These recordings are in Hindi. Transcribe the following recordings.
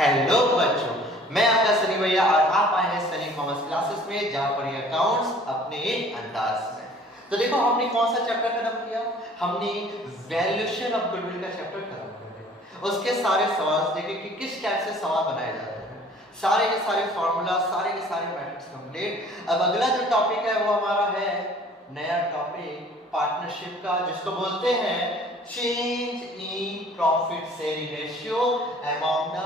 हेलो बच्चों, मैं आपका सनी भैया और आप आए हैं सनी कॉमर्स क्लासेस में, जहां पर ये अकाउंट्स अपने ही अंदाज में। तो देखो हमने कौन सा चैप्टर खत्म किया। हमने वैल्यूएशन ऑफ गुडविल का चैप्टर खत्म कर दिया। उसके सारे सवाल देखे कि किस टाइप से सवाल बनाए जाते हैं, सारे के सारे फॉर्मूला, सारे के सारे मैथड्स कंप्लीट। अब अगला जो टॉपिक है वो हमारा है नया टॉपिक पार्टनरशिप का, जिसको बोलते हैं change in profit sharing ratio among the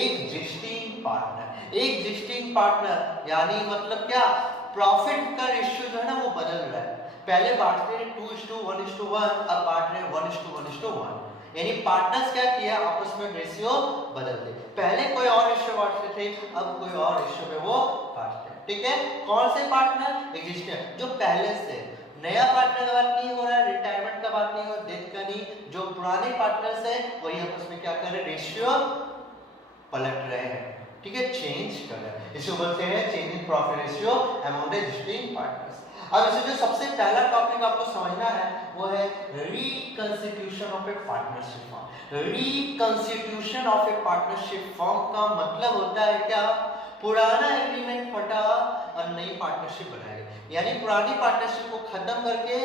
existing partner. Existing partner यानी मतलब क्या, प्रॉफिट का रेशियो जो है ना वो बदल रहा है। पहले बांटते थे 2:1:1, अब बांट रहे हैं 1:1:1। यानी पार्टनर्स क्या किया, आपस में रेशियो बदल दे। पहले कोई और रेशियो बांटते थे, अब कोई और रेशियो में वो बांटते हैं। ठीक है, कौन से पार्टनर? एग्जिस्टिंग, जो पहले से। नया पार्टनर का बात नहीं हो रहा है, रिटायरमेंट का बात नहीं हो रहा, डेथ का नहीं। जो पुराने पार्टनर्स है वही आपस में क्या कर रहे हैं, रेशियो पलट रहे हैं। ठीक है, चेंज कर रहे हैं। इसको बोलते हैं change in profit ratio among the existing partners. अब इसमें जो सबसे पहला टॉपिक आपको समझना है वो है reconstitution of A partnership form. Reconstitution of A partnership form का मतलब होता है क्या, पुराना एग्रीमेंट फटा और नई पार्टनरशिप बनाई। यानी पुरानी पार्टनरशिप को खत्म करके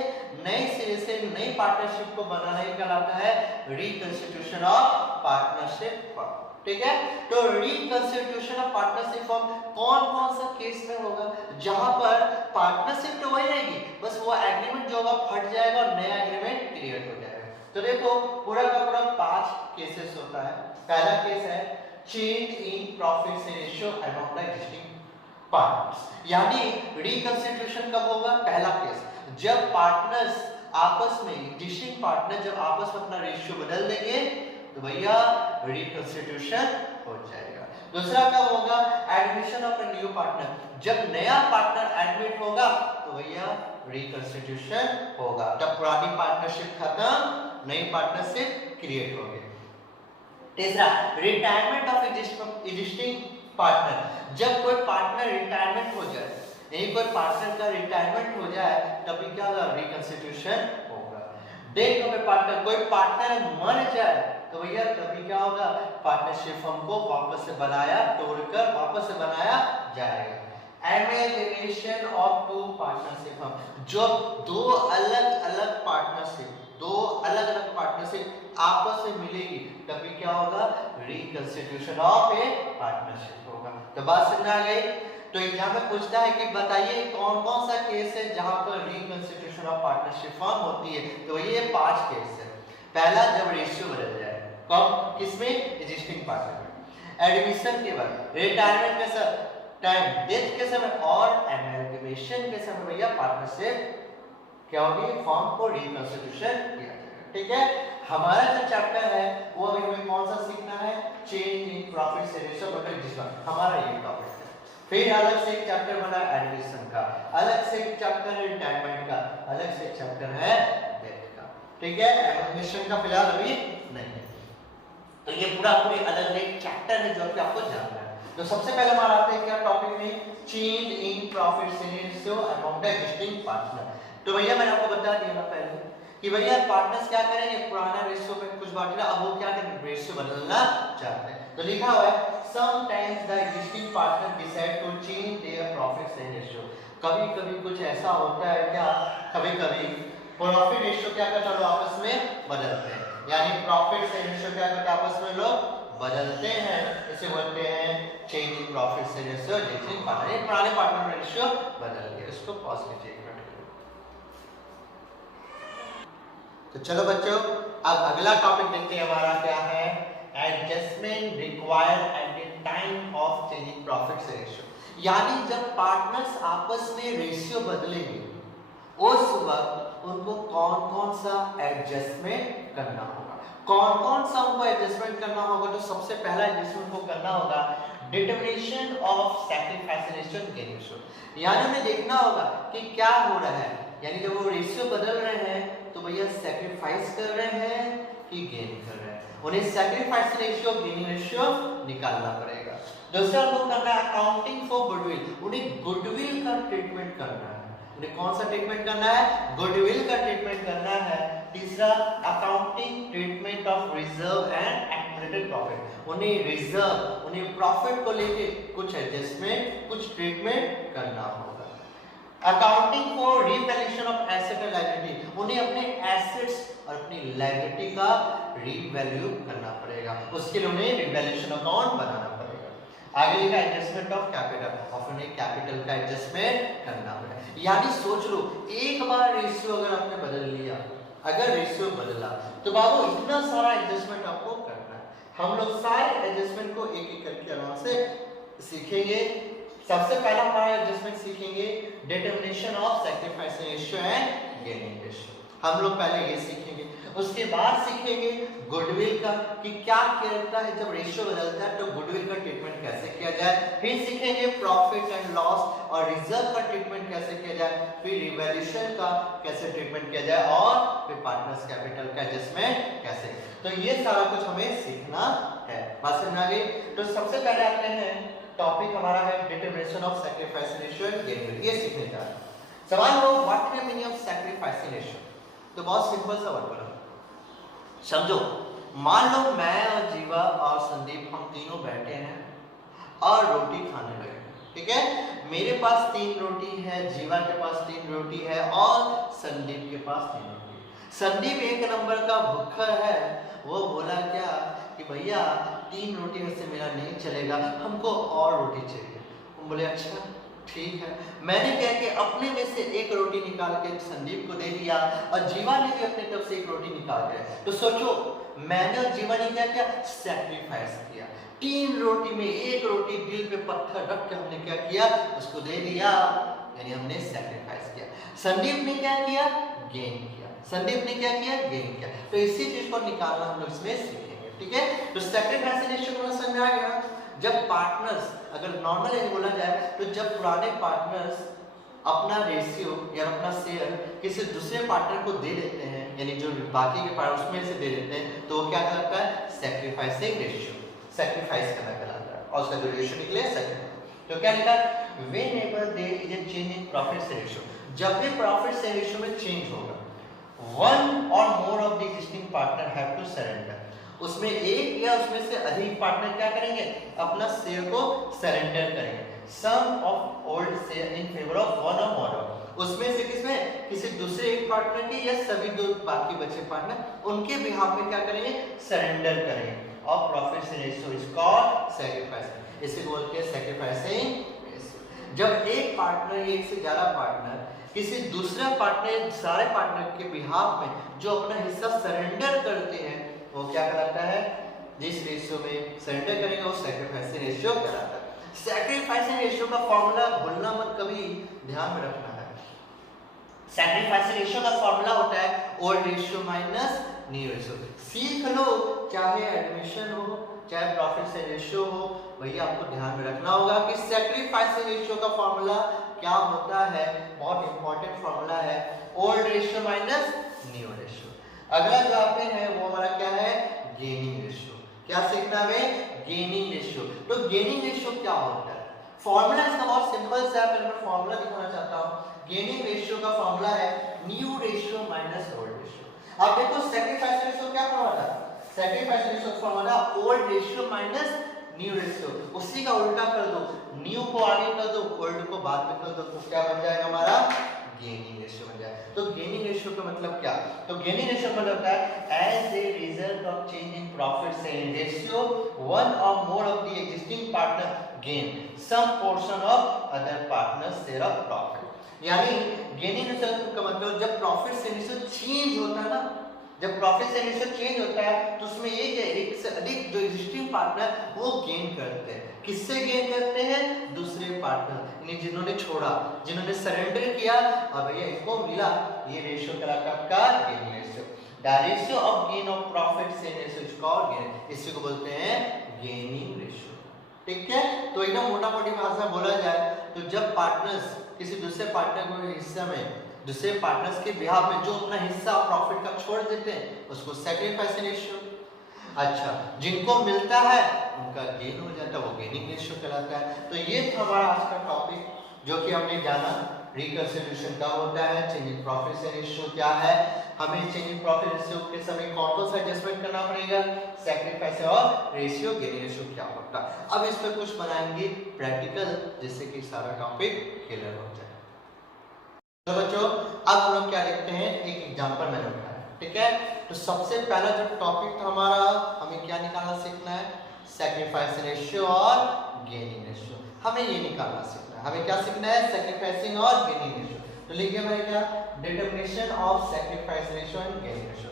नए सिरे से नई पार्टनरशिप को बनाना ही कहलाता है रिकंस्टिट्यूशन ऑफ पार्टनरशिप फॉर्म। ठीक है, तो रिकंस्टिट्यूशन ऑफ पार्टनरशिप फॉर्म कौन कौन सा केस में होगा, जहां पर पार्टनरशिप तो वही रहेगी, बस वो एग्रीमेंट जो होगा फट जाएगा और नया एग्रीमेंट क्रिएट हो जाएगा। तो देखो पूरा का पूरा 5 केसेस होता है। पहला केस है change in profit ratio among the existing partners. यानी रिकंस्टिट्यूशन कब होगा? पहला केस जब पार्टनर्स आपस में, एग्जिस्टिंग पार्टनर जब आपस में अपना रेशियो बदल देंगे तो भैया रिकंस्टिट्यूशन हो जाएगा। दूसरा कब होगा? Admission of a new partner. जब नया पार्टनर एडमिट होगा तो भैया रिकंस्टिट्यूशन होगा। जब पुरानी पार्टनरशिप खत्म, नई पार्टनरशिप क्रिएट होगी। तीसरा रिटायरमेंट ऑफ एग्जिस्टिंग पार्टनर। जब कोई पार्टनर रिटायरमेंट हो जाए, यही कोई पार्टनर का रिटायरमेंट हो जाए, तभी क्या होगा, रिकंस्टिट्यूशन होगा। डेथ ऑफ ए पार्टनर, कोई पार्टनर मर जाए तो भैया तभी क्या होगा, पार्टनरशिप फर्म को वापस से बनाया, तोड़कर वापस से बनाया जाएगा। एमेलिगेशन ऑफ टू पार्टनरशिप फर्म, जो दो अलग अलग पार्टनरशिप आपस में मिलेगी तभी क्या होगा, रिकंस्टिट्यूशन ऑफ ए पार्टनरशिप होगा। तो बात समझ आ गई। तो एग्जाम में पूछता है कि बताइए कौन कौन सा केस है जहां पर रिकंस्टिट्यूशन ऑफ पार्टनरशिप फॉर्म होती है। तो ये 5 केस है। पहला जब रेशियो बदल जाए, कब, किसमें, एग्जिस्टिंग पार्टनर में। एडमिशन के बाद, रिटायरमेंट के समय, टाइम, डेथ के समय और एमेलगेमेशन के समय भैया पार्टनरशिप क्या होगी, फॉर्म को रिकंस्टिट्यूशन किया जाएगा। ठीक है, हमारा जो चैप्टर है वो अभी हमें कौन सा सीखना है, change in profit ratio button, जिसका हमारा ये टॉपिक है। फिर अलग से एक चैप्टर बना एडमिशन का, अलग से एक चैप्टर है रिटायरमेंट का, अलग से एक चैप्टर है डेथ का। ठीक है, एडमिशन का फिलहाल अभी नहीं है। तो ये पूरा पूरी अलग अलग चैप्टर है जो कि आपको जानना है। तो सबसे पहले हमारा आते हैं क्या टॉपिक में, change in profit ratio among the existing partner. तो भैया मैंने आपको बता दिया ना पहले कि भैया पार्टनर्स क्या करेंगे, पुराना रेशियो में कुछ बांटेगा, अब वो क्या करेंगे, रेशियो बदलना चाहते हैं। तो लिखा हुआ है sometimes the existing partner decide to change their profit sharing ratio। कभी कभी कुछ ऐसा होता है क्या, कभी कभी प्रॉफिट रेशियो क्या करते हैं, आपस में बदलते हैं। यानी प्रॉफिट शेयरिंग रेशियो क्या करते हैं, आपस में लोग बदलते हैं। इसे बोलते हैं change in profit sharing ratio existing partner. ये पुराने पार्टनर का रेशियो बदल गया। इसको पॉज कीजिए। तो चलो बच्चों, अब अगला टॉपिक देखते हैं हमारा क्या है, adjustment required at the time of changing profit ratio. यानी जब पार्टनर्स आपस में रेशियो बदलेंगे उस वक्त उनको कौन कौन सा एडजस्टमेंट करना होगा, कौन कौन सा उनको एडजस्टमेंट करना होगा। तो सबसे पहला एडजस्टमेंट को करना होगा determination of sacrifice ratio and gain ratio. यानी हमें देखना होगा कि क्या हो रहा है, यानी जब वो रेशियो बदल रहे हैं तो भैया सैक्रिफाइस कर रहे हैं कि गेन कर रहे हैं, उन्हें सैक्रिफाइस रेशियो गेन रेशियो निकालना पड़ेगा। दूसरा को करना है अकाउंटिंग फॉर गुडविल, उन्हें गुडविल का ट्रीटमेंट करना है। उन्हें कौन सा ट्रीटमेंट करना है, गुडविल का ट्रीटमेंट करना है। तीसरा accounting treatment of reserve and accumulated profit, उन्हें रिजर्व, उन्हें प्रॉफिट को लेके कुछ एडजस्टमेंट, कुछ ट्रीटमेंट करना होगा। Accounting for revaluation of asset and liability, उन्हें अपने एसेट्स और अपनी लायबिलिटी का रीवैल्यू करना पड़ेगा, उसके लिए उन्हें रिवैल्यूएशन अकाउंट बनाना पड़ेगा। आगे लिखा एडजस्टमेंट ऑफ कैपिटल, और उन्हें कैपिटल का एडजस्टमेंट करना पड़ेगा। यानी सोच लो, एक बार रेशियो अगर आपने बदल लिया, अगर रेशियो बदला तो बाबू इतना सारा एडजस्टमेंट आपको करना है। हम लोग सारे एडजस्टमेंट को एक एक करके आराम से सीखेंगे। सबसे पहला हमारा एडजस्टमेंट सीखेंगे determination of sacrificing ratio and gaining ratio, हम लोग पहले ये सीखेंगे। उसके बाद सीखेंगे गुडविल का कि क्या करता है जब रेशियो बदलता है तो गुडविल का ट्रीटमेंट कैसे किया जाए। फिर सीखेंगे प्रॉफिट एंड लॉस और रिजर्व का ट्रीटमेंट कैसे किया जाए, फिर रिवैल्यूएशन का कैसे ट्रीटमेंट किया जाए, और फिर पार्टनर्स कैपिटल का एडजस्टमेंट कैसे। तो ये सारा कुछ हमें सीखना है। बात समझ आ गई? तो सबसे पहले आते हैं, टॉपिक हमारा है determination of sacrificing ratio and gaining, ये सीखने जा रहे हैं। सवाल हो what is the meaning of sacrificing ratio? तो बहुत सिंपल सा वर्ड बोला, समझो। मान लो मैं और जीवा और संदीप हम तीनों बैठे हैं और रोटी खाने लगे, ठीक है। मेरे पास 3 रोटी है, जीवा के पास 3 रोटी है और संदीप के पास 3 रोटी है। संदीप 1 नंबर का भूखा है, वो बोला क्या कि भैया 3 रोटी में से मेरा नहीं चलेगा, हमको और रोटी चाहिए। हम बोले अच्छा ठीक है। मैंने क्या कि अपने में से 1 रोटी निकाल के संदीप को दे दिया और जीवा ने भी अपनी तरफ से 1 रोटी निकाल दिया। तो सोचो मैंने और जीवा ने क्या किया, सैक्रिफाइस किया। 3 रोटी में 1 रोटी दिल पे पत्थर रख के हमने क्या किया, उसको दे दिया, यानी हमने सैक्रिफाइस किया। संदीप ने क्या किया, गेन किया। संदीप ने क्या किया, गेन किया। तो इसी चीज को निकालना हम लोग इसमें सीखेंगे, ठीक है। तो सैक्रिफाइस रेशियो को समझ आ गया। जब पार्टनर्स, अगर नॉर्मल ये बोला जाए तो जब पुराने पार्टनर्स अपना रेशियो या अपना शेयर किसी दूसरे पार्टनर को दे देते हैं, यानी जो बाकी के पार्टनर उसमें से दे देते हैं, तो वो क्या कहलाता है, सैक्रिफाइसिंग रेशियो, सैक्रिफाइस करना कहलाता है। और उसका जो रेशियो निकले सैक्रिफाइस। तो क्या लिखा, whenever there is a change in profit share ratio, जब भी प्रॉफिट शेयर रेशियो में चेंज होगा, वन और more of the existing partner have to surrender, उसमें एक या उसमें से अधिक पार्टनर क्या करेंगे, अपना शेयर को सरेंडर करेंगे। Some of old share in favour of one और मोर, उसमें से किसमें, किसी दूसरे एक पार्टनर के या सभी 2 बाकी बचे पार्टनर उनके बिहाफ में क्या करेंगे, सरेंडर करेंगे। और profit share ratio is called sacrifice, इसे बोलते हैं सैक्रिफाइसिंग रेशियो। जब एक पार्टनर, एक से ज्यादा पार्टनर किसी दूसरा पार्टनर, सारे पार्टनर के बिहाफ में जो अपना हिस्सा सरेंडर करते हैं, वो क्या कहलाता है, जिस रेशियो में सरेंडर करेंगे वो सैक्रिफाइसिंग रेशियो कहलाता है। सैक्रिफाइसिंग रेशियो का फॉर्मूला भूलना मत, कभी ध्यान में रखना है। सैक्रिफाइसिंग रेशियो का फॉर्मूला होता है old ratio minus new ratio. सीख लो, चाहे एडमिशन हो चाहे प्रॉफिट शेयर रेशियो हो, भैया आपको ध्यान में रखना होगा कि सैक्रिफाइसिंग रेशियो का फॉर्मूला क्या होता है, बहुत इंपॉर्टेंट फॉर्मूला है, old ratio minus new ratio. अगला जो आते हैं वो हमारा क्या है, गेनिंग रेशियो। क्या सीखना है, गेनिंग रेशियो। तो गेनिंग रेशियो क्या होता है, फॉर्मूला इसका बहुत सिंपल सा है, पहले मैं फॉर्मूला दिखाना चाहता हूं। गेनिंग रेशियो का फॉर्मूला है new ratio minus old ratio. अब देखो सैक्रिफाइस रेशियो क्या फॉर्मूला, सैक्रिफाइस रेशियो का formula old ratio minus new ratio, उसी का उल्टा कर दो, न्यू को आगे कर दो, ओल्ड को बाद में कर दो, तो क्या बन जाएगा हमारा, गेनिंग रेशियो बन जाएगा। तो गेनिंग रेशियो का मतलब क्या, तो गेनिंग रेशियो का मतलब है as a result of change in profit sharing ratio one और more of the existing partner gain some portion of other partners share of profit. यानी गेनिंग रेशियो का मतलब जब प्रॉफिट शेयरिंग रेशियो चेंज होता है ना, जब प्रॉफिट शेयर रेशियो चेंज होता है तो उसमें एक से अधिक जो एग्जिस्टिंग पार्टनर वो गेन करते हैं। किससे गेन करते हैं, दूसरे पार्टनर, यानी जिन्होंने छोड़ा, जिन्होंने सरेंडर किया और भैया इनको मिला, ये रेशियो कहलाता है आपका gaining ratio. The ratio of gain of profit share ratio is called gain, इसी को बोलते हैं गेनिंग रेशियो, ठीक है। तो एकदम मोटा मोटी भाषा बोला जाए तो जब पार्टनर्स किसी दूसरे पार्टनर को हिस्सा में, दूसरे पार्टनर्स के बिहाफ में जो अपना हिस्सा प्रॉफिट का छोड़ देते हैं उसको सैक्रिफाइस रेशियो। अच्छा, जिनको मिलता है उनका गेन हो जाता है, वो गेनिंग रेशियो कहलाता है। तो ये था हमारा आज का टॉपिक जो कि हमने जाना रिकंसिलिएशन कब होता है, चेंज इन प्रॉफिट रेशियो क्या है, हमें चेंज इन प्रॉफिट रेशियो के समय कौन सा एडजस्टमेंट करना पड़ेगा, सैक्रिफाइस और रेशियो गेन रेशियो क्या होता है। अब इस पे कुछ बनाएंगे प्रैक्टिकल जिससे कि सारा टॉपिक क्लियर हो जाए। तो बच्चों अब हम लोग क्या देखते हैं, एक एग्जांपल मैंने उठाया, ठीक है। तो सबसे पहला जो टॉपिक था हमारा, हमें क्या निकालना सीखना है, सैक्रिफाइस रेशियो और गेनिंग रेशियो, हमें ये निकालना सीखना है। हमें क्या सीखना है, सैक्रिफाइसिंग और गेनिंग रेशियो। तो लिखिए हमारे क्या, determination of sacrifice ratio and gaining ratio,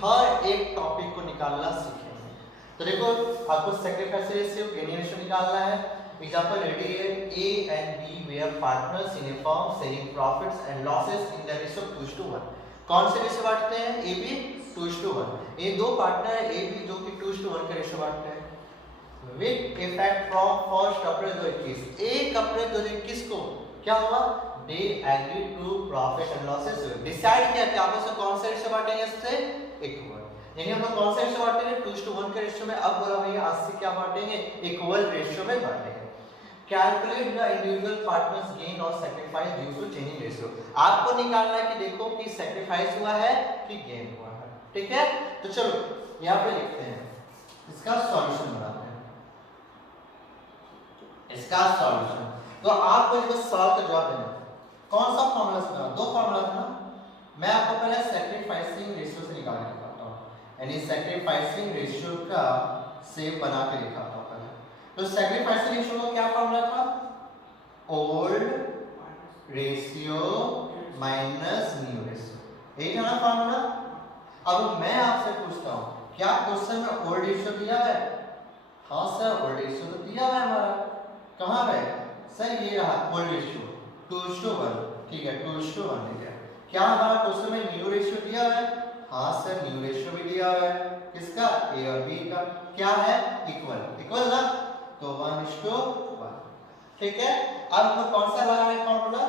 हर एक टॉपिक को निकालना सीखेंगे। तो देखो आपको सैक्रिफाइस रेशियो गेनिंग रेशियो निकालना है। Example ready here, A and B were partners in a firm selling profits and losses in the ratio 2:1। कौन से रेशियो बांटते हैं, A B 2:1। ये दो पार्टनर है A B जो कि 2:1 का रेशियो बांटते हैं। With effect from 1 अप्रैल 2021, 1 अप्रैल 2021 को क्या हुआ, they agreed to profit and losses, decide किया कि आपस में कौन सा रेशियो बांटेंगे, इससे इक्वल, यानी हम लोग कौन सा रेशियो बांटेंगे, 2:1 के रेशियो में। अब बोला भैया आज से क्या बांटेंगे, इक्वल रेशियो में बांटेंगे। Calculate the individual partners gain or sacrifice due to change in ratio, आपको निकालना है कि देखो कि सैक्रिफाइस हुआ है कि गेन हुआ है, ठीक है। तो चलो यहाँ पे लिखते हैं, इसका सॉल्यूशन बनाते हैं, इसका सॉल्यूशन। तो आपको इस सवाल का जवाब देना, कौन सा फॉर्मूला से बना, दो फॉर्मूला था ना, मैं आपको पहले सैक्रिफाइसिंग रेशियो से निकाल के दिखाता हूँ, यानी सैक्रिफाइसिंग रेशियो का शेप बना के दिखाता हूँ। तो सैक्रिफाइस रेशियो का क्या फॉर्मूला था, old ratio minus new ratio, यही था ना फॉर्मूला। अब मैं आपसे पूछता हूं, क्या क्वेश्चन में ओल्ड रेशियो दिया है, हाँ सर ओल्ड रेशियो तो दिया है हमारा, कहां है सर, ये रहा ओल्ड रेशियो 2:1, ठीक है 2:1 दिया। क्या हमारा क्वेश्चन में न्यू रेशियो दिया है, हाँ सर न्यू रेशियो भी दिया है, किसका, ए और बी का, क्या है, इक्वल, इक्वल ना, तो 1:1, ठीक है। अब हम लोग कौन सा लगा रहे हैं फॉर्मूला,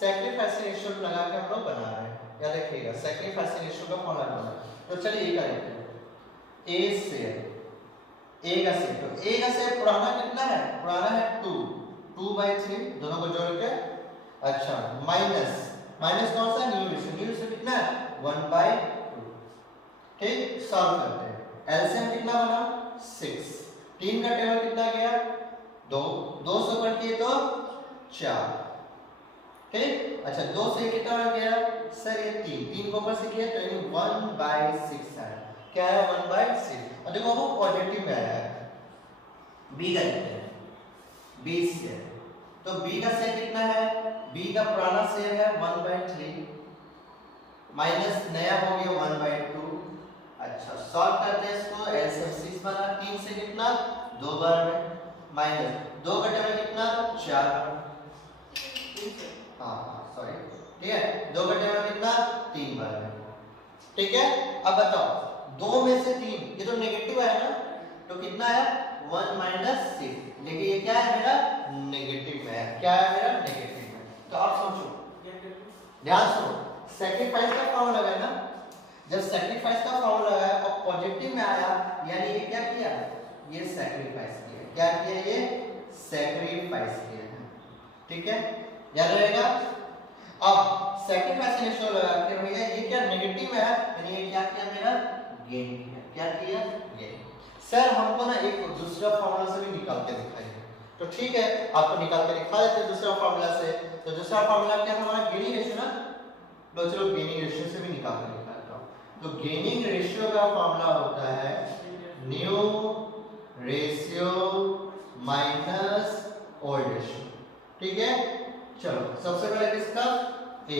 सैक्रिफाइस रेशियो लगा के हम लोग बना रहे हैं, याद रखिएगा सैक्रिफाइस रेशियो का फॉर्मूला बना। तो चलिए ये करेंगे, ए से ए का शेप, तो ए का शेप पुराना कितना है, पुराना है 2/3, दोनों को जोड़ के, अच्छा माइनस, माइनस कौन सा, न्यू रेशियो, न्यू रेशियो कितना है 1/2, ठीक। सॉल्व करते हैं, एलसीएम कितना बना 6, 3 का टेबल कितना गया 2, 2 से ऊपर किए तो 4, ठीक। अच्छा 2 से कितना हो गया सर, ये 3 को ऊपर से किया तो 1/6 है, क्या है 1/6। और देखो वो पॉजिटिव में आया है, बी का लिखते हैं, बी से, तो बी का शेयर कितना है, बी का पुराना शेयर है 1/3 माइनस नया हो गया 1/2। अच्छा सॉल्व करते हैं इसको, एलसीएम 6 बना, 3 से कितना 2 बार में, माइनस 2 का टेबल कितना 4, हाँ सॉरी, ठीक है 2 का टेबल कितना 3 बार में, ठीक है। अब बताओ 2 में से 3, ये तो नेगेटिव है ना, तो कितना है 1 - 6, लेकिन ये क्या है मेरा नेगेटिव में है, क्या है मेरा नेगेटिव में। तो आप सोचो, ध्यान सुनो, सैक्रिफाइस का फॉर्मूला लगाया ना, जब सैक्रिफाइस का फॉर्मूला लगाया और पॉजिटिव में आया, यानी ये क्या किया, ये सैक्रिफाइस किया, क्या किया, ये सैक्रिफाइस किया है, ठीक है, याद रहेगा। अब सैक्रिफाइस रेशियो लगा के भैया ये क्या नेगेटिव में है, यानी ये क्या किया मेरा गेन किया, क्या किया गेन। सर हमको ना एक दूसरा फॉर्मूला से भी निकाल के दिखाइए, तो ठीक है आपको निकाल के दिखा देते हैं दूसरा फॉर्मूला से। तो दूसरा फॉर्मूला क्या हमारा गेनिंग रेशियो ना, तो चलो गेनिंग रेशियो से भी निकाल के दिखाता हूं। तो गेनिंग रेशियो का फॉर्मूला होता है new ratio minus old ratio, ठीक है। चलो सबसे पहले किसका, ए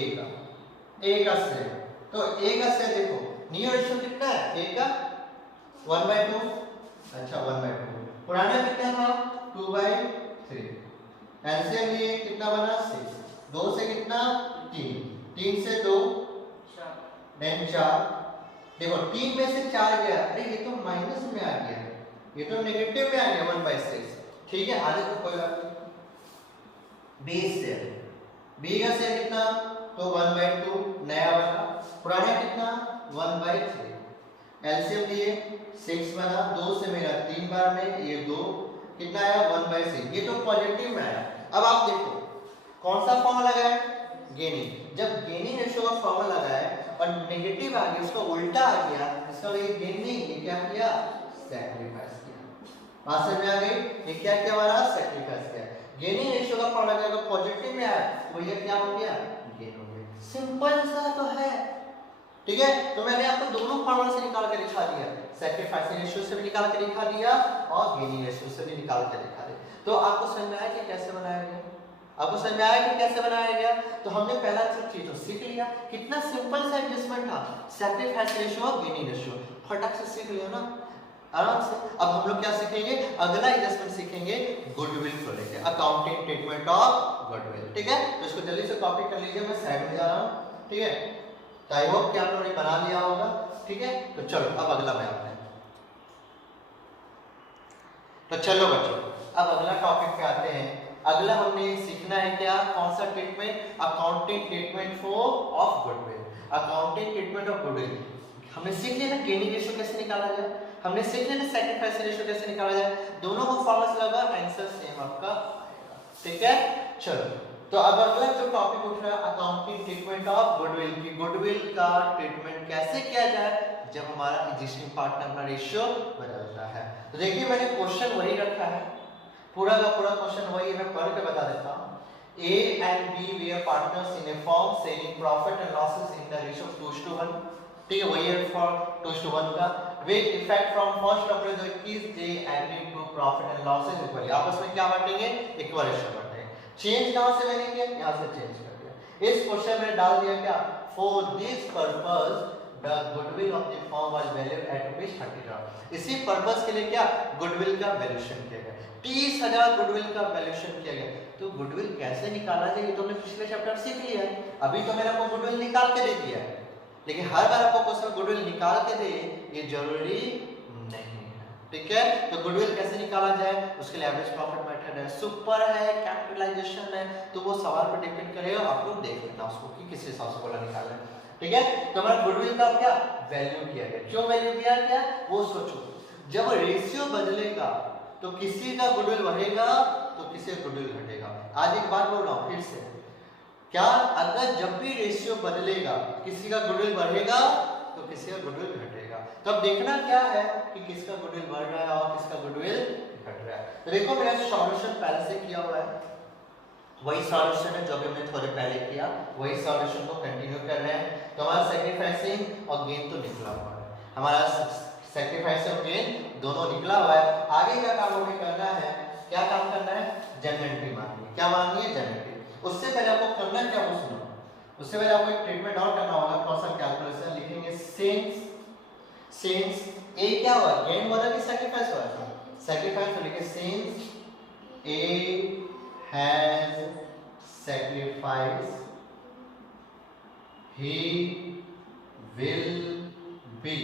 का शेयर, तो ए का शेयर देखो न्यू रेशियो कितना है, ए का 1/2, अच्छा 1/2, पुराना कितना था 2/3, एलसीएम लिए कितना बना 6, 2 से कितना 3, 3 से 2 देन 4, देखो 3 में से 4 गया, अरे ये तो माइनस में आ गया, ये तो नेगेटिव में आ गया 1/6, ठीक है आगे तो कोई बात नहीं। बी शेयर, बी का शेयर कितना, तो 1/2 नया बना, पुराना कितना 1/3, एलसीएम लिए 6 बना, 2 से मेरा 3 बार में, ये 2 कितना आया 1/6, ये तो पॉजिटिव में आया। अब आप देखो कौन सा फॉर्मूला लगाया, गेनिंग। जब गेनिंग रेशियो का फॉर्मूला लगाए और नेगेटिव आ गया, उसका उल्टा आ गया, इसका ये गेन नहीं, ये क्या किया, सैक्रिफाइस किया। बात समझ में आ गई? ये क्या किया हमारा, सैक्रिफाइस किया। गेनिंग रेशियो का फॉर्मूला अगर पॉजिटिव में आया तो ये क्या हो गया, गेन हो गया। सिंपल सा तो है, ठीक है। तो मैंने आपको दोनों फॉर्मूला से निकाल के दिखा दिया, सैक्रिफाइस रेशियो से भी निकाल के दिखा दिया और गेनिंग रेशियो से भी निकाल के दिखा दिया। तो आपको समझ में आया कि कैसे बनाया गया? आपको समझ में आया कि कैसे बनाया गया? तो हमने पहला चीज तो सीख लिया, कितना सिंपल सा एडजस्टमेंट था, सैक्रिफाइस रेशियो और गेनिंग रेशियो, फटाक से सीख लिया ना आराम से। अब हम लोग क्या सीखेंगे, अगला एडजस्टमेंट सीखेंगे गुडविल को लेके, अकाउंटिंग ट्रीटमेंट ऑफ गुडविल, ठीक है। तो इसको जल्दी से कॉपी कर लीजिए, मैं साइड में जा रहा हूं, ठीक है। तो आई होप कि आप लोगों ने बना लिया होगा, ठीक है। तो चलो अब अगला मैं आपने, तो चलो बच्चों अब अगला टॉपिक पे आते हैं। अगला हमने सीखना है क्या, कौन सा treatment, accounting treatment for of goodwill, accounting treatment of goodwill. हमने सीख लिया ना गेनिंग रेशियो कैसे निकाला जाए, हमने सीख लिया ना सैक्रिफाइस रेशियो कैसे निकाला जाए, दोनों को फॉर्मूला लगा, आंसर सेम आपका आएगा, ठीक है। चलो तो अब अगला जो टॉपिक उठ रहा है अकाउंटिंग ट्रीटमेंट ऑफ गुडविल की, गुडविल का ट्रीटमेंट कैसे किया जाए जब हमारा एग्जिस्टिंग पार्टनर का रेशियो बदलता है। तो देखिए मैंने क्वेश्चन वही रखा है, पूरा का पूरा क्वेश्चन वही है, मैं पढ़ के बता देता हूं। A and B were partners in a firm selling profit and losses in the ratio of 2:1, ठीक है, वही है for 2:1 का। With effect from 1st April 2021 they agreed to profit and losses equally, आपस में क्या बांटेंगे, इक्वल रेशियो बांटेंगे। चेंज कहां से मैंने किया, यहां से चेंज कर दिया। इस क्वेश्चन में डाल दिया क्या, for this purpose the goodwill of the firm was valued at ₹30,000, इसी पर्पस के लिए क्या गुडविल का वैल्यूएशन किया गया, 30,000 गुडविल का वैल्यूएशन किया गया। तो गुडविल कैसे निकाला जाए ये तो हमने पिछले चैप्टर सीख लिया है, अभी तो मैंने आपको गुडविल निकाल के दे दिया है, लेकिन हर बार आपको क्वेश्चन गुडविल निकाल के दे ये जरूरी नहीं है, ठीक है। तो गुडविल कैसे निकाला जाए, उसके लिए एवरेज प्रॉफिट मेथड है, सुपर है, कैपिटलाइजेशन है, तो वो सवाल पर डिपेंड करेगा, आप लोग देख लेना उसको कि किस हिसाब से बोला निकालना है, ठीक है। तो हमारा गुडविल का क्या वैल्यू किया गया, क्यों वैल्यू किया गया वो सोचो। जब रेशियो बदलेगा तो किसी का गुडविल बढ़ेगा तो किसी का गुडविल घटेगा। आज एक बात बोल रहा हूं फिर से, क्या अगर जब भी रेशियो बदलेगा किसी का गुडविल बढ़ेगा तो किसी का गुडविल घटेगा। तो अब देखना क्या है कि किसका गुडविल बढ़ रहा है और किसका गुडविल घट रहा है। तो देखो मेरा सॉल्यूशन पहले से किया हुआ है, वही सॉल्यूशन है जो भी हमने थोड़े पहले किया, वही सॉल्यूशन को कंटिन्यू कर रहे हैं। तो हमारा सैक्रिफाइसिंग और गेन तो निकला हुआ है, हमारा सैक्रिफाइस और गेन दोनों निकला हुआ है। आगे का काम हमें करना है, क्या काम करना है, जनरल एंट्री माननी है। क्या माननी है, जनरल एंट्री। उससे पहले आपको करना क्या वो सुनो, उससे पहले आपको एक ट्रीटमेंट और करना होगा, थोड़ा सा कैलकुलेशन लिखेंगे। सिंस ए क्या हुआ, गेन हुआ था कि सैक्रिफाइस हुआ था, सैक्रिफाइस, तो लिखे since A has sacrificed he will be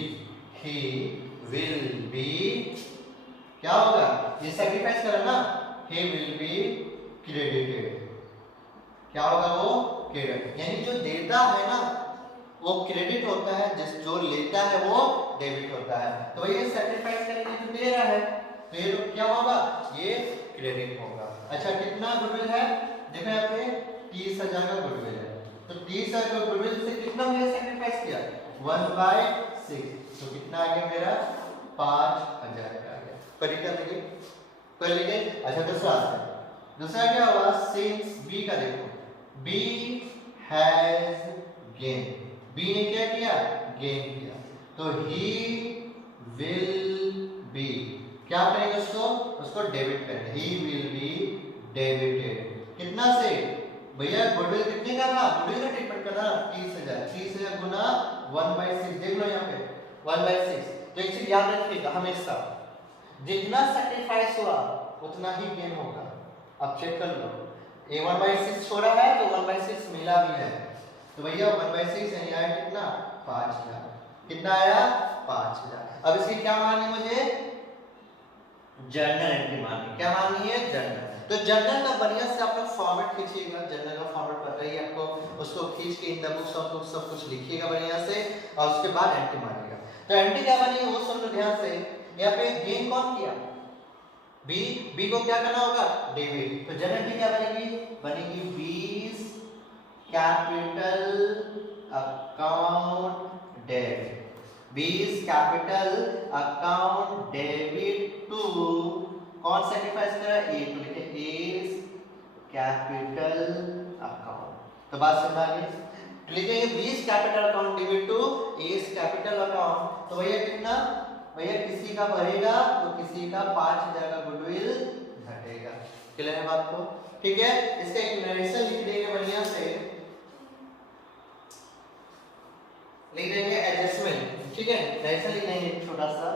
क्या होगा, ये सैक्रिफाइस करा ना, he will be credited, क्या होगा वो क्रेडिट, यानी जो देता है ना वो क्रेडिट होता है, जिस जो लेता है वो डेबिट होता है। तो ये सैक्रिफाइस करेंगे जो दे रहा है तो ये क्या होगा, ये क्रेडिट होगा। अच्छा कितना गुडविल है, देखो यहाँ पे 30,000 का गुडविल है, तो 30,000 का गुडविल से कितना मैंने सैक्रिफाइस किया, 1/6, तो कितना आ गया मेरा 5,000 का आ गया। करी कर लीजिए। अच्छा दूसरा क्या हुआ, सिंस बी का देखो, बी हैज गेन, बी ने क्या किया, गेन किया, तो ही विल बी क्या करेंगे, उसको डेबिट करेंगे, ही विल बी डेबिटेड। कितना से भैया, गुडविल कितने का था, गुडविल का ट्रीटमेंट करना 30,000 गुना 1/6, देख लो यहाँ पे 1/6। तो एक चीज याद रखिएगा हमेशा, जितना सैक्रिफाइस हुआ उतना ही गेन होगा। अब चेक कर लो, ये 1/6 छोड़ा है तो 1/6 मिला भी है, तो भैया 1/6 यानी आया कितना, 5,000, कितना आया 5,000। अब इसकी क्या माननी, मुझे जर्नल एंट्री माननी, क्या माननी है, जर्नल। तो जर्नल का बढ़िया से आप लोग फॉर्मेट खींचिएगा, जर्नल का फॉर्मेट पता ही आपको, उसको खींच के in the books of books सब कुछ लिखिएगा बढ़िया से, और उसके बाद एंट्री मारिएगा। तो एंट्री क्या बनी वो सुन लो ध्यान से, यहाँ पे गेन कौन किया, बी को क्या करना होगा, डेबिट, तो जनरल एंट्री क्या बनेगी, 20 capital account debit, B is capital account debit to, कौन सेक्रीफाइस करा? A, तो लिखे A is capital account। तो बात समझ आ गई? तो लिखेंगे B is capital account debit to A is capital account। तो भैया कितना? भैया किसी का बढ़ेगा तो किसी का 5000 का गुडविल घटेगा। क्लियर है बात को? ठीक है, इसका एक नरेशन लिख देंगे बढ़िया से, लिख देंगे एडजस्टमेंट। ठीक है, नरेशन लिख देंगे छोटा सा,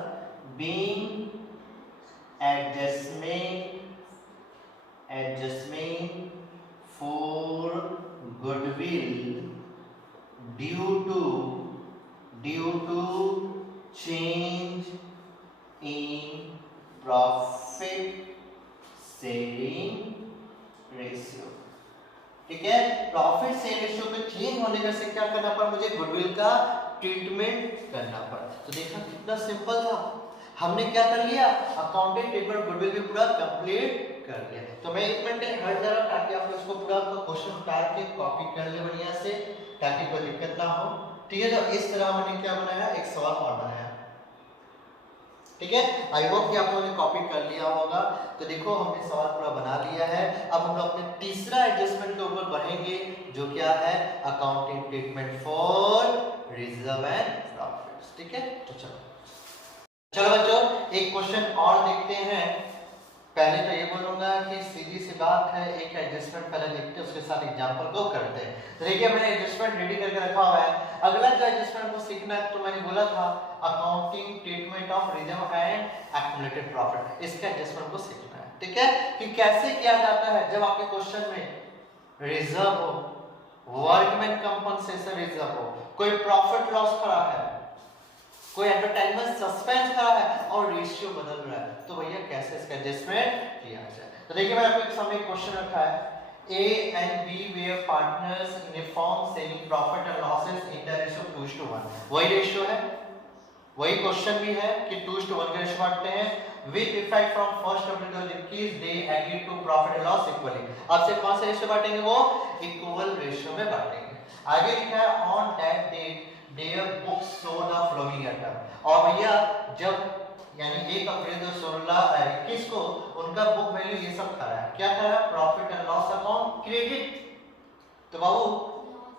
being adjustment for goodwill due to change in profit sharing ratio. ठीक है, प्रॉफिट शेयरिंग रेशियो में चेंज होने का से क्या करना पड़ा? मुझे गुडविल का ट्रीटमेंट करना पड़ा। तो देखा कितना सिंपल था, हमने क्या कर लिया? अकाउंटिंग ट्रीटमेंट गुडविल भी पूरा कंप्लीट कर लिया। तो मैं 1 मिनट हट जा रहा हूं ताकि आप इसको पूरा क्वेश्चन उतार के कॉपी कर ले बढ़िया से, ताकि कोई दिक्कत ना हो। ठीक है, तो इस तरह मैंने क्या बनाया? एक सवाल और बनाया। ठीक है, आई होप कि आप लोगों ने कॉपी कर लिया होगा। तो देखो हमने सवाल पूरा बना लिया है। अब हम लोग अपने तीसरा एडजस्टमेंट के ऊपर बढ़ेंगे, जो क्या है? Accounting treatment for reserve and profits. ठीक है, तो चलो बच्चों एक क्वेश्चन और देखते हैं। पहले तो ये बोलूंगा कि सीधी सी बात है, एक एडजस्टमेंट पहले देखते हैं, उसके साथ एग्जांपल को करते हैं। तो देखिए मैंने एडजस्टमेंट रेडी करके रखा हुआ है। अगला जो एडजस्टमेंट को सीखना है, तो मैंने बोला था accounting treatment of reserve and accumulated profit, इसका एडजस्टमेंट को सीखना है। ठीक है, कि कैसे किया जाता है जब आपके क्वेश्चन में रिजर्व हो, वर्कमैन कंपनसेशन रिजर्व हो, कोई प्रॉफिट लॉस खड़ा है, कोई एडवर्टाइजमेंट सस्पेंस करा है और रेशियो बदल रहा है, तो भैया कैसे इसका एडजस्टमेंट किया जाए? तो देखिए मैं आपके सामने एक क्वेश्चन रखा है, A and B were partners in a firm selling profit and losses in the ratio 2:1। वही रेशियो है, वही क्वेश्चन भी है कि 2:1 का रेशियो बांटते हैं। With effect from 1st April 2021 they agreed to profit and loss equally। अब से कौन सा रेशियो बांटेंगे? वो इक्वल रेशियो में बांटेंगे। आगे लिखा है on that date their books showed the following item। और भैया जब यानी 1 अप्रैल 2021 को उनका बुक वैल्यू ये सब खड़ा है, क्या खड़ा है? Profit and loss account credit. तो बाबू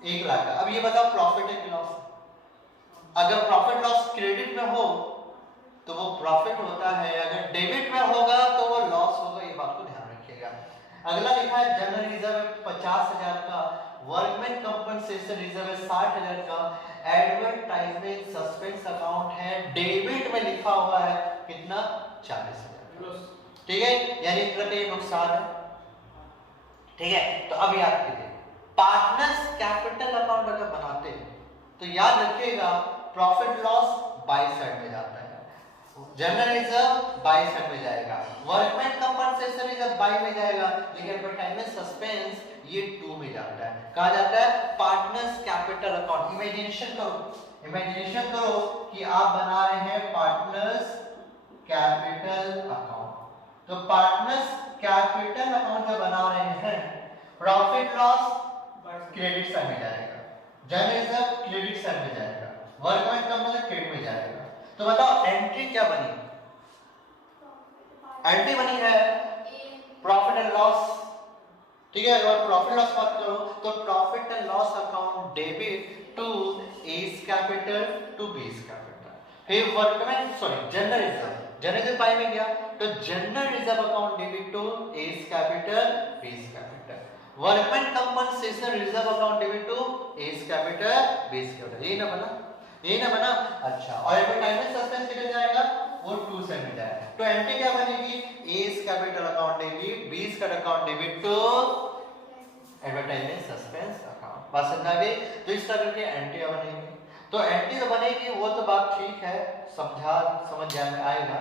1 लाख का। अब ये बताओ प्रॉफिट एंड लॉस, अगर प्रॉफिट लॉस क्रेडिट में हो तो वो प्रॉफिट होता है, अगर डेबिट में होगा तो वो लॉस होगा, ये बात को ध्यान रखिएगा। अगला लिखा है जनरल रिजर्व 50,000 का, वर्कमैन कंपनसेशन रिजर्व है 60,000 का, एडवर्टाइजमेंट सस्पेंस अकाउंट है डेबिट में लिखा हुआ है कितना? 40,000। ठीक है, यानी प्रति नुकसान है। ठीक है, तो अब याद कीजिए पार्टनर्स कैपिटल अकाउंट अगर बनाते हैं तो याद रखिएगा प्रॉफिट लॉस बाई साइड में जाता है, जनरल रिजर्व बाई साइड में जाएगा, वर्कमैन कंपनसेशन रिजर्व बाई में जाएगा, लेकिन एडवर्टाइजमेंट सस्पेंस ये 2 में जाता है। कहा जाता है पार्टनर्स कैपिटल अकाउंट। इमेजिनेशन करो कि आप बना रहे हैं पार्टनर्स कैपिटल अकाउंट। तो पार्टनर्स कैपिटल अकाउंट जब बना रहे हैं, प्रॉफिट लॉस क्रेडिट साइड में जाएगा, जनरल रिजर्व क्रेडिट साइड में जाएगा, वर्कमैन कंपनसेशन क्रेडिट में जाएगा। तो बताओ एंट्री क्या बनी? एंट्री बनी है प्रॉफिट एंड लॉस। ठीक है, अगर प्रॉफिट लॉस बात करो तो profit and loss account debit to A's capital to B's capital. फिर वर्कमैन जनरल रिजर्व बाई में गया तो general reserve account debit to A's capital B's capital, workman compensation reserve account debit to A's capital B's capital. यही ना बना? अच्छा, और एडवर्टाइजमेंट सस्पेंस किधर जाएगा? वो 2 से में जाएगा। तो एंट्री क्या बनेगी? S capital account debit, B's का account debit to advertisement suspense account. बात समझ आ गई? तो इस तरह के एंट्री बनेगी। तो एंट्री तो बनेगी, वो तो बात ठीक है, समझ में आएगा,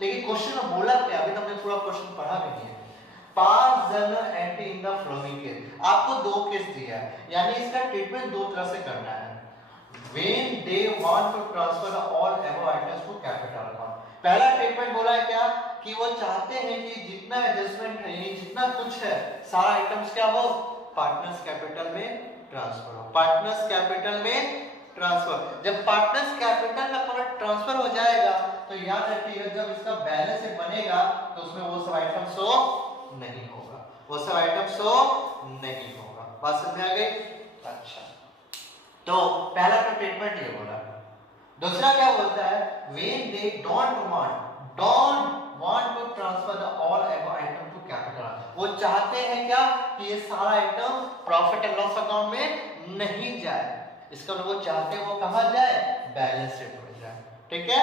लेकिन क्वेश्चन में बोला क्या? अभी तो हमने पूरा क्वेश्चन पढ़ा भी नहीं है। Pass journal entry in the following case, आपको 2 केस दिया है, यानी इसका ट्रीटमेंट 2 तरह से करना है। When they want to transfer all above items to capital account, पहला ट्रीटमेंट बोला है क्या? कि वो चाहते हैं कि जितना एडजस्टमेंट है, यानी जितना कुछ है, सारा आइटम्स क्या हो पार्टनर्स कैपिटल में ट्रांसफर हो, पार्टनर्स कैपिटल में ट्रांसफर। जब पार्टनर्स कैपिटल में पूरा ट्रांसफर हो जाएगा तो याद रखिएगा जब इसका बैलेंस शीट बनेगा तो उसमें वो सब आइटम शो नहीं होगा, वो सब आइटम शो नहीं होगा। बात समझ में आ गई? अच्छा, तो पहला तो ट्रीटमेंट ये बोला। दूसरा क्या बोलता है, when they don't want to transfer the all item to capital, वो चाहते हैं क्या कि ये सारा item profit and loss account में नहीं जाए, इसका मतलब वो चाहते हैं वो कहां जाए, बैलेंस शीट में जाए। ठीक है,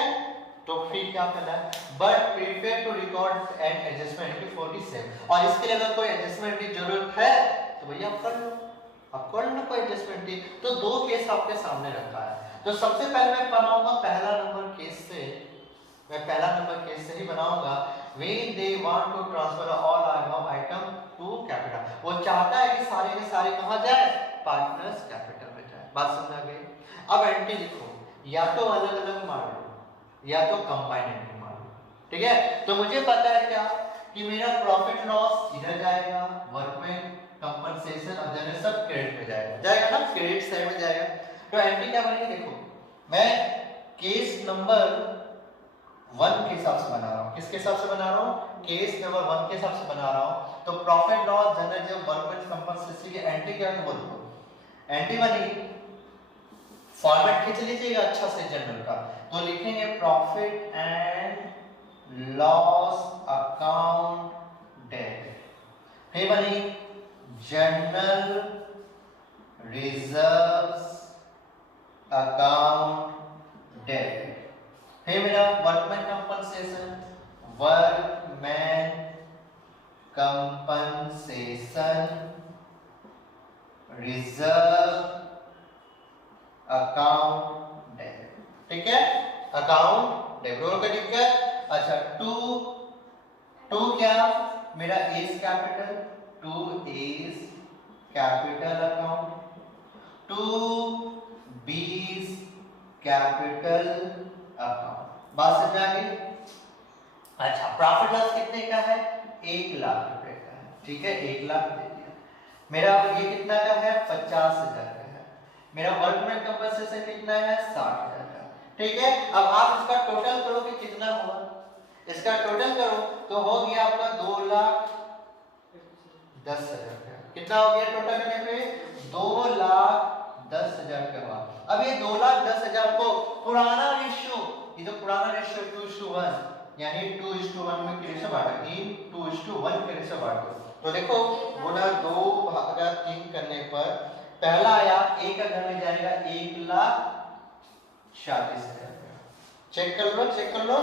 तो फिर क्या करना है, but prepare to record and adjustment before the same, और इसके लिए अगर कोई एडजस्टमेंट की जरूरत है तो भैया आप कर लो, आप कर लो कोई एडजस्टमेंट की। तो दो केस आपके सामने रखा है। तो सबसे पहले मैं बनाऊंगा पहला नंबर केस से, मैं पहला नंबर केस से ही बनाऊंगा। when they want to transfer all item to capital, वो चाहता है कि सारे के सारे कहां जाए, पार्टनर्स कैपिटल में जाए। बात समझ आ गई? अब एंट्री लिखो, या तो अलग अलग मार लो या तो कंबाइन एंट्री मार लो। ठीक है, तो मुझे पता है क्या कि मेरा प्रॉफिट लॉस इधर जाएगा, वर्कमैन कंपनसेशन और जनरल सब क्रेडिट में जाएगा ना, क्रेडिट साइड में जाएगा। तो एंट्री क्या बनेगी, देखो मैं केस नंबर 1 के हिसाब से बना रहा हूं। किसके हिसाब से बना रहा हूं, केस नंबर 1 के हिसाब से बना रहा हूं। तो प्रॉफिट लॉस जनरल जो वर्कमैन कंपनसेशन की एंट्री क्या है बोलो, एंट्री बनेगी, फॉर्मेट खींच लीजिएगा अच्छा से जनरल का। तो लिखेंगे profit and loss account debit, फिर बनेगी जनरल रिजर्व्स अकाउंट डेबिट, फिर मेरा workman compensation, workman compensation reserve account debit. ठीक है, अकाउंट डेबिट और का दिक्कत। अच्छा, टू क्या मेरा A's capital, to A's capital account, to B's capital account. बात समझ आ गई? अच्छा, प्रॉफिट लॉस कितने का है, 1 लाख रुपए का है। ठीक है, 1 लाख दे दिया। मेरा ये कितना का है, 50,000 का है। मेरा वर्कमैन कंपनसेशन कितना है, 60,000 का। ठीक है, अब आप इसका टोटल करो कि कितना हुआ, इसका टोटल करो तो हो गया आपका 2,10,000 का। कितना हो गया टोटल करने पे, 2,10,000 का हुआ। अब ये 2,10,000 को पुराना रेशियो, ये जो पुराना रेशियो 2:1 यानी 2:1 में कितने से बांटा, 2:1 के रेशियो बांटो। तो देखो गुना 2/3 करने पर पहला आया एक का घर में जाएगा 1,40,000 का। चेक कर लो, चेक कर लो।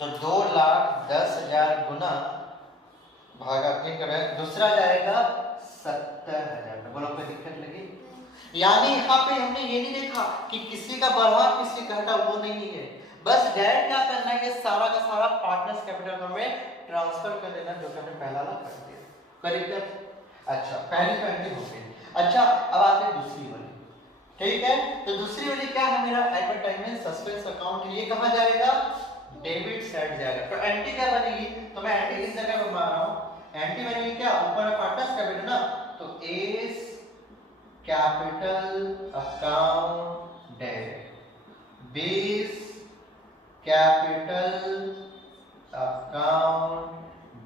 तो 2,10,000 गुना भागा 3 करें, दूसरा जाएगा 70,000। बोलो कोई दिक्कत लगी? यानी यहाँ पे हमने ये नहीं देखा कि किसी का बढ़ा किसी का घटा, वो नहीं है। बस डायरेक्ट क्या करना है, सारा का सारा पार्टनर्स कैपिटल में ट्रांसफर कर देना, जो कि हमने पहला वाला कर दिया। करेक्ट? अच्छा, पहली पेंटिंग हो गई। अच्छा, अब आते हैं दूसरी वाली। ठीक है, तो दूसरी वाली क्या है, मेरा एडवर्टाइजमेंट सस्पेंस अकाउंट, ये कहां जाएगा, डेबिट साइड जाएगा। तो एंट्री क्या बनेगी, तो मैं एंट्री इस जगह पे बना रहा हूं। एंट्री बनेगी क्या, ऊपर पार्टनर्स कैपिटल ना, तो A's capital account debit, B's capital account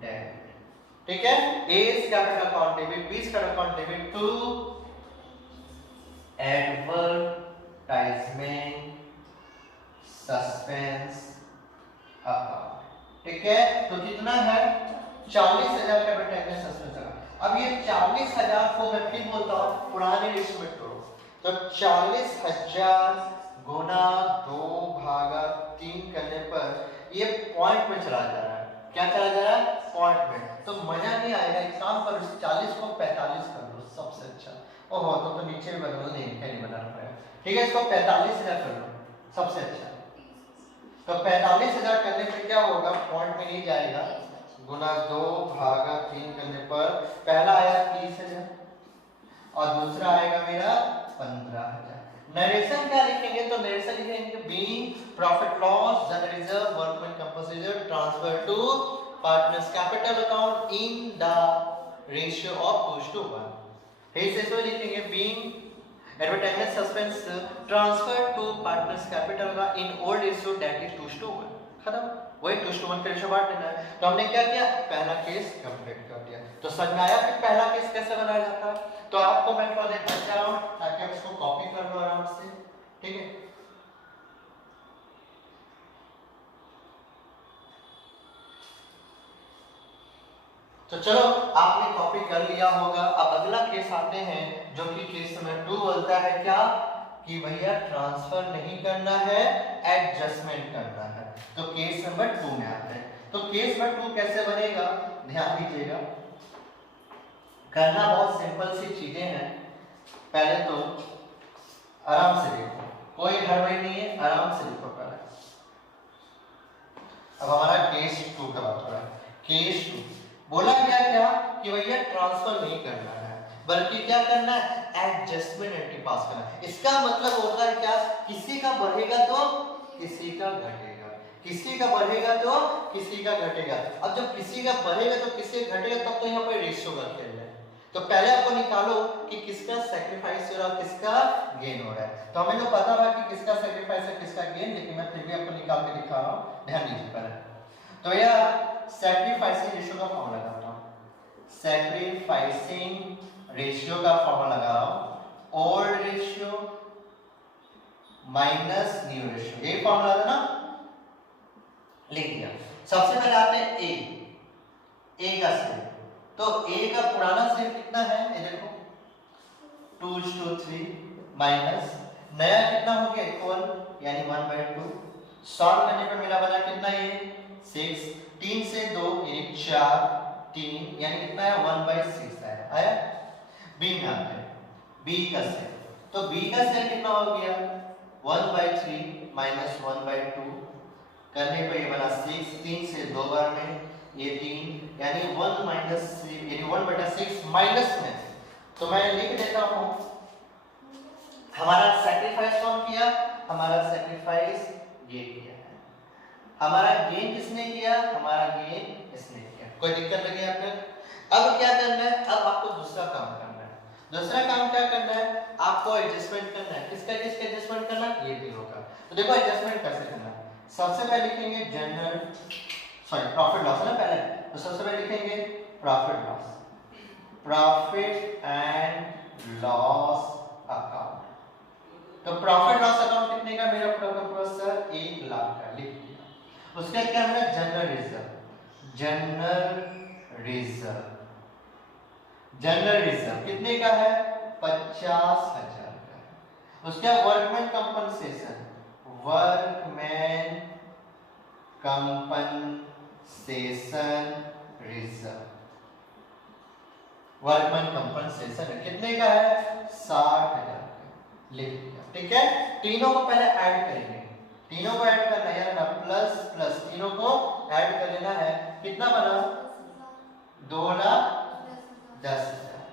debit. ठीक है, A's capital account debit, B's capital account debit to advertisement suspense account. ठीक है, तो कितना है, 40,000 का एडवर्टाइजमेंट सस्पेंस अकाउंट। अब ये 40,000 को मैं फिर बोलता हूं पुराने रेशियो में तोड़ो, तो 40,000 गुना 2/3 करने पर ये पॉइंट में चला जा रहा है। क्या चला जा रहा है, पॉइंट में। तो मजा नहीं आएगा, एक काम करो, 40 को 45 कर लो, सबसे अच्छा। ओहो, तो नीचे भी बदलो, नहीं बनाना पड़ेगा। ठीक है, इसको 45,000 कर लो, सबसे अच्छा। तो 45,000 करने पे क्या होगा, पॉइंट में नहीं जाएगा, गुना 2/3 करने पर पहला आया 30,000 और दूसरा आएगा मेरा 15,000। नरेशन क्या लिखेंगे, तो नरेशन लिखेंगे being profit loss general reserve workman compensation transfer to partners capital account in the ratio of 2:1। हे से इसमें लिखेंगे being advertisement suspense transfer to partners capital का in old ratio that is 2:1 खत्म। वही 2:1 का रेशियो बांट देना है। तो हमने क्या किया, पहला केस कंप्लीट कर दिया। तो समझ में आया कि पहला केस कैसे बनाया जाता है। तो आपको मैं थोड़ा देर बचा रहा हूं ताकि आप इसको कॉपी कर लो आराम से, ठीक है। तो चलो आपने कॉपी कर लिया होगा। अब अगला केस आते हैं जो कि केस नंबर 2 बोलता है क्या कि भैया ट्रांसफर नहीं करना है, एडजस्टमेंट करना है। तो केस नंबर 2 में आते हैं। तो केस नंबर 2 कैसे बनेगा, ध्यान दीजिएगा। करना बहुत सिंपल सी चीजें हैं। पहले तो आराम से देखो, कोई हड़बड़ी नहीं है, आराम से देखो पहले। अब हमारा केस 2 का बात हो रहा है। केस 2 बोला गया क्या कि भैया ट्रांसफर नहीं करना है, बल्कि क्या करना है, एडजस्टमेंट एंट्री पास करना है। इसका मतलब होता है क्या, किसी का बढ़ेगा तो किसी का घटेगा, किसी का बढ़ेगा तो किसी का घटेगा। अब जब किसी का बढ़ेगा तो किसी का घटेगा, तब तो यहाँ पर रेशियो का खेल है। तो पहले आपको निकालो कि किसका सैक्रिफाइस हो रहा है, किसका गेन हो रहा है। तो हमें तो पता है कि किसका सैक्रिफाइस है, किसका गेन, लेकिन मैं फिर भी आपको निकाल के दिखा रहा हूँ, ध्यान दीजिए पहले। तो यह सैक्रिफाइसिंग रेशियो का फॉर्मूला लगाता हूं, सैक्रिफाइसिंग रेशियो का फॉर्मूला लगा रहा हूं, old ratio minus new ratio, ये फॉर्मूला था ना, लिख दिया। सबसे पहले आते हैं ए का स्टेप। तो ए का पुराना स्टेप कितना है, ये देखो 2:3 माइनस नया कितना हो गया, इक्वल यानी 1/2। सॉल्व करने पर मेरा बना कितना, ये 6, 3 से 2 1 4 3 यानी कितना है 1/6 आया। बी में आते हैं, बी का सेट। तो बी का सेट कितना हो गया 1/3 माइनस 1/2 करने पर ये बना 6, 3 से 2 बार में ये 3 यानी 1 माइनस 3 यानी 1/6 माइनस में। तो मैं लिख देता हूं हमारा सैक्रिफाइस कौन किया, हमारा सैक्रिफाइस ये किया, हमारा गेन किसने किया, हमारा गेन इसने किया। कोई दिक्कत लगी आपको? अब क्या करना है, अब आपको दूसरा काम करना है। दूसरा काम क्या करना है, आपको एडजस्टमेंट करना है। किसका किसका एडजस्टमेंट करना है, ये तीनों का। तो देखो एडजस्टमेंट कैसे करना है। सबसे पहले लिखेंगे जनरल प्रॉफिट लॉस है ना पहले, तो सबसे पहले लिखेंगे profit loss, profit and loss account. तो प्रॉफिट लॉस अकाउंट कितने का, मेरा पूरा सर 1 लाख का, लिख दिया। उसके बाद क्या है, general reserve, general reserve, general reserve कितने का है 50,000 का है। उसके बाद workman compensation, workman compensation reserve, workman compensation कितने का है 60,000 का, लिख दिया। ठीक है, तीनों को पहले ऐड करेंगे, तीनों को ऐड करना है ना, प्लस प्लस तीनों को ऐड कर लेना है। कितना बना 2,10,000,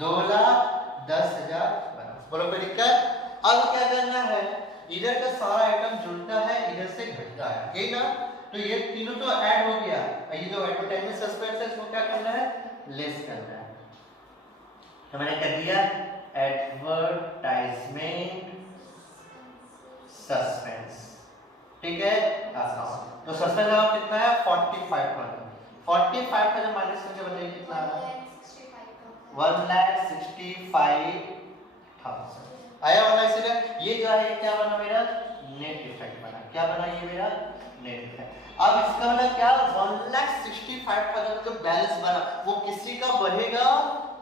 2,10,000 बना। बोलो कोई दिक्कत? अब क्या करना है, इधर का सारा आइटम जुड़ता है, इधर से घटता है, ठीक ना। तो ये तीनों तो ऐड हो गया, ये जो एडवर्टाइजमेंट सस्पेंस है इसको क्या करना है, लेस करना है। तो मैंने कर दिया एडवर्टाइजमेंट सस्पेंस, ठीक है। तो सस्पेंस अमाउंट कितना है 45,000, 45,000 माइनस करके बताइए कितना आ रहा है 1,65,000 आया होगा। इसीलिए ये जो है क्या बना मेरा नेट इफेक्ट बना, क्या बना ये मेरा नेट इफेक्ट। अब इसका मतलब क्या 1,65,000 जो बैलेंस बना वो किसी का बढ़ेगा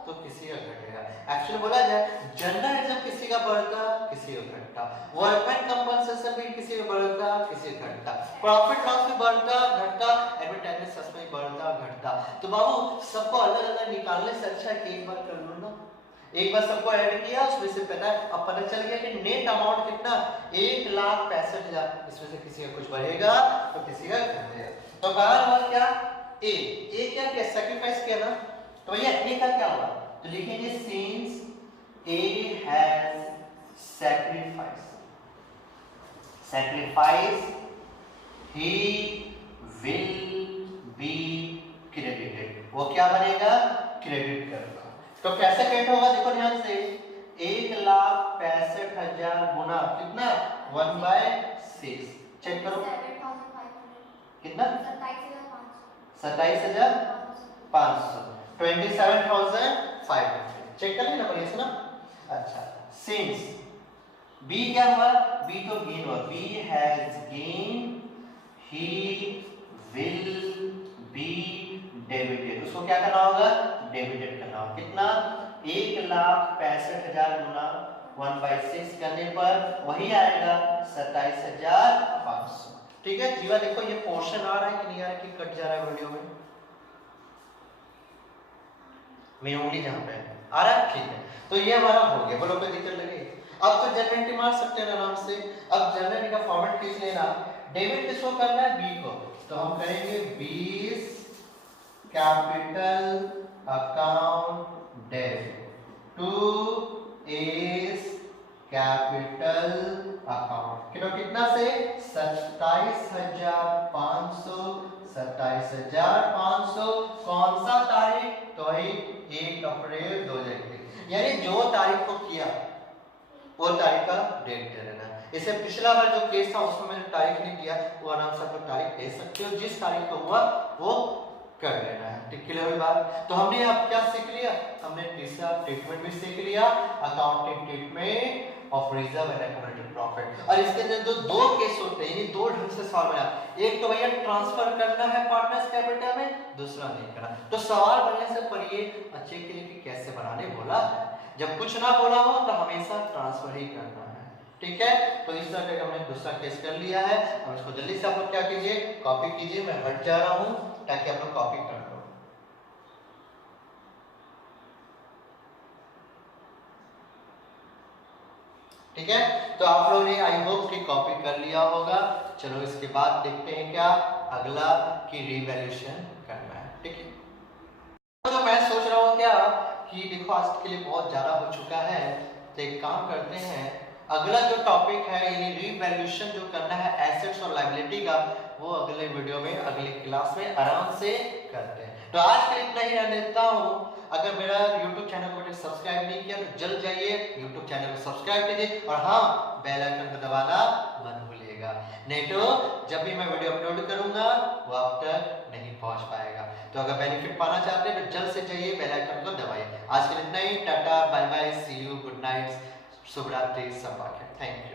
तो किसी का घटेगा। एक्चुअली बोला जाए जनरल रिजर्व किसी का बढ़ता किसी का घटता, वर्कमैन कंपनसेशन भी किसी का बढ़ता किसी का घटता, प्रॉफिट लॉस भी बढ़ता घटता, एडवर्टाइजमेंट सस्पेंस बढ़ता घटता। तो बाबू सबको अलग अलग निकालने से अच्छा है कि एक बार कर लो ना, एक बार सबको ऐड किया उसमें से पता है अब पता चल गया कि नेट अमाउंट कितना 1,65,000, इसमें से किसी का कुछ बढ़ेगा तो किसी का घटेगा। तो कहा हुआ क्या ए क्या किया सैक्रिफाइस किया ना, तो भैया ए का क्या हुआ, तो लिखेंगे since A has sacrifice he will be credited, वो क्या बनेगा क्रेडिट करेगा। तो कैसे कैट होगा देखो ध्यान से, 1,65,000 गुना कितना 1/6। चेक करो कितना 27,500 27,500 चेक कर लेना बढ़िया से ना। अच्छा सिंस बी क्या हुआ, बी तो गेन हुआ, B has gain he will be debited, उसको क्या करना होगा डेबिटेड करना होगा कितना 1,65,000 गुना 1/6 करने पर वही आएगा 27,500। ठीक है जीवा देखो ये पोर्शन आ रहा है कि नहीं आ रहा है कि कट जा रहा है वीडियो में, मेरी उंगली जहां पे है आ रहा है ठीक है। तो ये हमारा हो गया, बोलो कोई दिक्कत लगे। अब तो जनरल मार सकते हैं आराम से। अब जनरल का फॉर्मेट किस लेना, डेबिट किसको करना है बी को, तो हम करेंगे 20 capital account debit to A's capital account कितना से 27,500 27,500 कौन सा तारीख, तो वही 1 अप्रैल 2021, यानी जो तारीख को किया वो तारीख का डेट दे देना। इसे पिछला बार जो केस था उसमें मैंने तारीख नहीं दिया, वो आराम से आप तारीख दे सकते हो, जिस तारीख को हुआ वो कर लेना है। ठीक क्लियर बात। तो हमने अब क्या सीख लिया, हमने तीसरा ट्रीटमेंट भी सीख लिया, accounting treatment of reserve and accumulated profit. और इसके अंदर जो दो केस होते हैं, यानी दो ढंग से सवाल बना, एक तो भैया ट्रांसफर करना है पार्टनर्स कैपिटल में, दूसरा नहीं करना। तो सवाल बनने से पहले अच्छे के लिए कि कैसे बनाने बोला है, जब कुछ ना बोला हो तो हमेशा ट्रांसफर ही करना है। ठीक है, तो इस तरह का हमने दूसरा केस कर लिया है। अब इसको जल्दी से आप लोग क्या कीजिए, कॉपी कीजिए, मैं हट जा रहा हूं ताकि आप लोग कॉपी कर लो। ठीक है, तो आप लोगों ने आई होप कि कॉपी कर लिया होगा। चलो इसके बाद देखते हैं क्या अगला की रिवैल्यूएशन करना है। ठीक है, तो मैं सोच रहा हूँ क्या कि देखो आज के लिए बहुत ज्यादा हो चुका है, तो एक काम करते हैं, अगला जो टॉपिक है यानी रिवैल्यूएशन जो करना है एसेट्स और लायबिलिटी का, वो अगले वीडियो में अगले क्लास में आराम से करते हैं। तो आज के लिए इतना ही रहने देता हूँ। अगर मेरा YouTube चैनल को सब्सक्राइब नहीं किया तो जल्द जाइए YouTube चैनल को सब्सक्राइब कीजिए, और हाँ बेल आइकन को दबाना मत भूलिएगा, नहीं तो जब भी मैं वीडियो अपलोड करूंगा वो आप तक नहीं पहुंच पाएगा। तो अगर बेनिफिट पाना चाहते हैं तो जल्द से जाइए बेल आइकन को दबाइए। आज के लिए इतना ही, टाटा bye bye, see you, good night, शुभ रात्रि, सब बात है, थैंक यू।